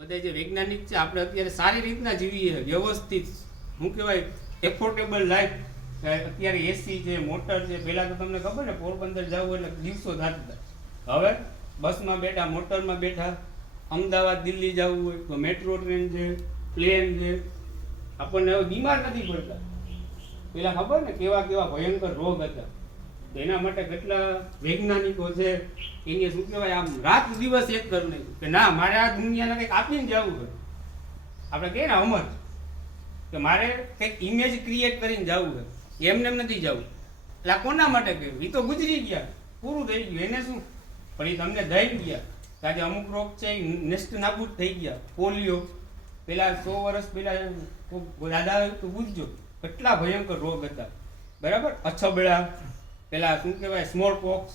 બધા જે વૈજ્ઞાનિક છે, આપણે અત્યારે સારી રીતના જીવીએ વ્યવસ્થિત. શું કહેવાય? એફોર્ડેબલ લાઈફ અત્યારે એસી છે મોટર છે, પહેલાં તો તમને ખબર ને, પોરબંદર જવું એટલે દિવસો થતા હવે બસમાં બેઠા મોટરમાં બેઠા, અમદાવાદ, દિલ્હી જવું હોય, તો મેટ્રો ટ્રેન છે પ્લેન છે. આપણને હવે બીમાર નથી પડતા. પેલા ખબર ને, કેવા કેવા ભયંકર રોગ હતા. એના માટે કેટલા વૈજ્ઞાનિકો છે, એને શું કહેવાય, આમ રાત દિવસ એક કરી નાખ્યું કે ના, મારે આ દુનિયાને કંઈક આપીને જવું છે. આપણે કહીએ ને અમર. કે મારે કંઈક ઇમેજ ક્રિએટ કરીને જવું છે. એમને એમ નથી જવું. એટલે આ કોના માટે કહ્યું એ તો ગુજરી ગયા. પૂરું થઈ ગયું. એને શું? પણ એ તમને દઈ ગયા. આજે અમુક રોગ છે એ નેસ્ટ નાબૂદ થઈ ગયા. પોલિયો. પેલા સો વર્ષ પહેલાં દાદા તો પૂછજો, કેટલા ભયંકર રોગ હતા. બરાબર? અછબડા. પેલા શું કહેવાય સ્મોલ પોક્સ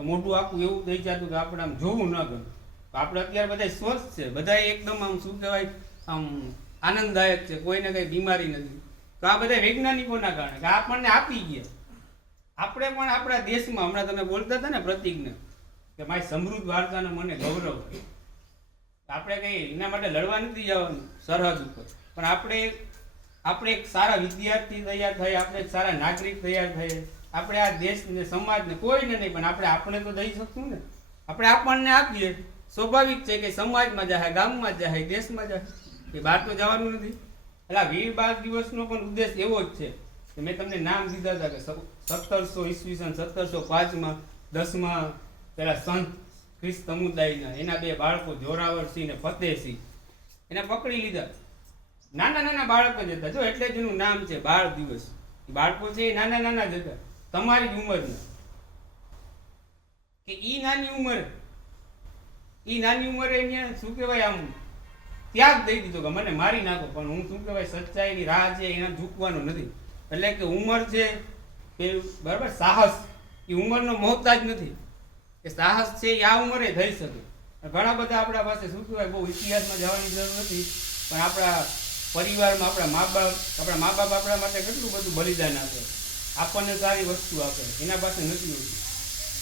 મોટું આખું એવું થઈ જતું કે આપણે આમ જોવું ન ગમે. આપણે અત્યારે બધા સ્વસ્થ છે. બધા એકદમ આમ શું કહેવાય, આમ આનંદદાયક છે. કોઈને કઈ બીમારી નથી. તો આ બધા વૈજ્ઞાનિકોના કારણે કે આપણને આપી ગયા. આપણે પણ આપણા દેશમાં, હમણાં તમે બોલતા હતા ને પ્રતિકને કે મારી સમૃદ્ધ વાર્તાનો મને ગૌરવ આપણે કંઈ એના માટે લડવા નથી જવાનું સરહદ ઉપર. પણ આપણે આપણે એક સારા વિદ્યાર્થી તૈયાર થઈએ, આપણે એક સારા નાગરિક તૈયાર થઈએ. આપણે આ દેશને, સમાજને કોઈને નહીં, પણ આપણે આપણે તો દઈ શકશું ને. આપણે આપણને આપીએ. સ્વાભાવિક છે કે સમાજમાં જાય, ગામમાં જાય, દેશમાં જાય. એ બહાર તો જવાનું નથી. એટલે વીર બાળ દિવસનો પણ ઉદ્દેશ એવો જ છે કે મેં તમને નામ દીધા હતા કે સત્તરસો ઈસવીસન, સત્તરસો પાંચમાં, દસમાં પેલા સંત ખ્રિસ્ત સમુદાયના, એના બે બાળકો જોરાવરસિંહ ને ફતેહસિંહ. એને પકડી લીધા. નાના નાના બાળકો જ હતા. જો એટલે જ એનું નામ છે બાળ દિવસ. બાળકો છે એ નાના નાના જ હતા. તમારી ઉંમરના. કે ઈ નાની ઉંમર. ઈ નાની ઉંમરે એને શું કહેવાય આમ, ત્યાગ દઈ દીધો કે મને મારી નાખો, પણ હું શું કહેવાય, સચ્ચાઈની રાહ છે, એના ઝૂકવાનું નથી. એટલે કે ઉંમર છે, એ બરાબર સાહસ. એ ઉંમરનો મોહતાજ નથી. કે સાહસ છે, એ આ ઉંમરે થઈ શકે. ઘણા બધા આપણા પાસે શું કહેવાય, બહુ ઇતિહાસમાં જવાની જરૂર નથી, પણ આપણા પરિવારમાં, આપણા મા બાપ, આપણા મા બાપ આપણા માટે કેટલું બધું બલિદાન આપે. આપણને સારી વસ્તુ આપે. એના પાસે નથી હોતી.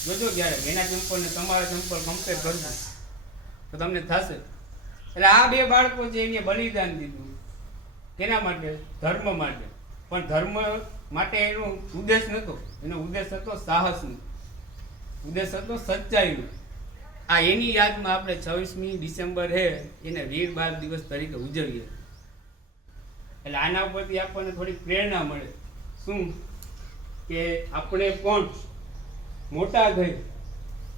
જોજો ક્યારે, એના ચંપલ ને તમારા ચંપલ કમ્પેર કરજો તો તમને થશે. એટલે આ બે બાળકો છે એને બલિદાન દીધું, કેના માટે? ધર્મ માટે. પણ ધર્મ માટે એનો ઉદ્દેશ નહોતો એનો ઉદ્દેશ હતો સાહસનો. ઉદ્દેશ હતો સચ્ચાઈનો. આ એની યાદમાં આપણે છવ્વીસમી ડિસેમ્બર હે, એને વીર બાળ દિવસ તરીકે ઉજવીએ. એટલે આના ઉપરથી આપણને થોડી પ્રેરણા મળે. શું? કે આપણે પણ મોટા થઈ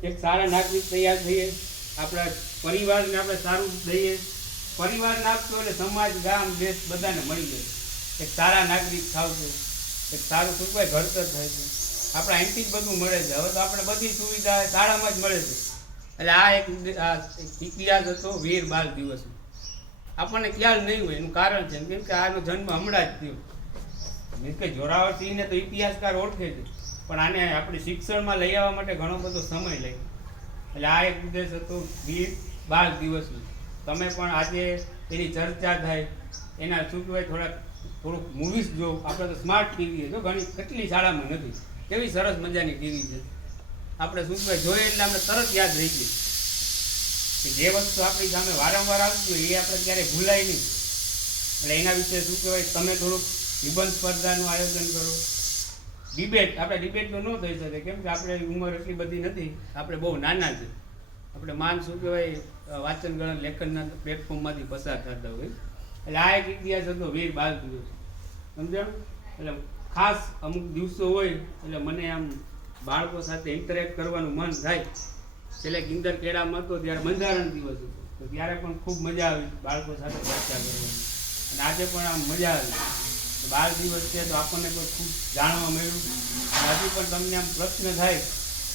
એક સારા નાગરિક તૈયાર થઈએ, આપણા પરિવારને આપણે સારું દઈએ. પરિવાર નાખશો એટલે સમાજ, ગામ, દેશ બધાને મળી જાય. એક સારા નાગરિક થાવ છે, એક સારું શું કહેવાય ઘડતર થાય છે. આપણા એમથી જ બધું મળે છે. હવે તો આપણે બધી સુવિધા શાળામાં જ મળે છે. એટલે આ એક આ એક ઇતિહાસ હતો વીર બાળ દિવસ આપણને ખ્યાલ નહીં હોય, એનું કારણ છે. કેમ કે આનો જન્મ હમણાં જ થયો. મીન્સ કે જોરાવરસિંહને તો ઇતિહાસકાર ઓળખે છે. પણ આને આપણે શિક્ષણમાં લઈ આવવા માટે ઘણો બધો સમય લાગ્યો એટલે આ એક ઉદ્દેશ હતો વીર બાળ દિવસનો. તમે પણ આજે એની ચર્ચા થાય, એના શું કહેવાય થોડાક, થોડુંક મૂવીઝ જો, આપણે તો સ્માર્ટ ટીવી જો ઘણી, કેટલી શાળામાં નથી. કેવી સરસ મજાની ટીવી છે. આપણે શું કહેવાય જોઈએ એટલે આપણે તરત યાદ રહી ગઈ કે જે વસ્તુ આપણી સામે વારંવાર આવતી હોય એ આપણે ક્યારેય ભૂલાય નહીં. એટલે એના વિશે શું કહેવાય તમે થોડુંક નિબંધ સ્પર્ધાનું આયોજન કરો. ડિબેટ, આપણે ડિબેટ તો ન થઈ શકે, કેમ કે આપણે ઉંમર એટલી બધી નથી, આપણે બહુ નાના છે. આપણે માન શું કહેવાય વાંચન, ગણન, લેખનના પ્લેટફોર્મમાંથી પસાર થતા હોય. એટલે આ એક ઇતિહાસ હતો, વીર બાલ દિવસ સમજાણું એટલે ખાસ અમુક દિવસો હોય, એટલે મને આમ બાળકો સાથે ઇન્ટરેક્ટ કરવાનું મન થાય. છેલ્લે ગિંદર કેળામાં હતો, ત્યારે બંધારણ દિવસ હતો. તો ત્યારે પણ ખૂબ મજા આવી, બાળકો સાથે ચર્ચા કરવાની. અને આજે પણ આમ મજા આવી. બાળ દિવસ છે તો આપણને કોઈ ખૂબ જાણવા મળ્યું. હજુ પણ તમને આમ પ્રશ્ન થાય,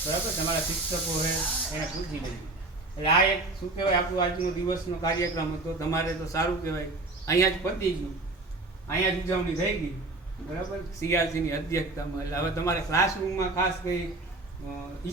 બરાબર, તમારા શિક્ષકો છે, એને પૂછી લેજો એટલે આ એક, શું કહેવાય, આપણું આજનો દિવસનો કાર્યક્રમ હતો, તમારે તો સારું કહેવાય. અહીંયા જ પતી ગયું. અહીંયા જ ઉજવણી થઈ ગઈ. બરાબર? સીઆરસીની અધ્યક્ષતામાં. એટલે હવે તમારે ક્લાસરૂમમાં ખાસ કંઈ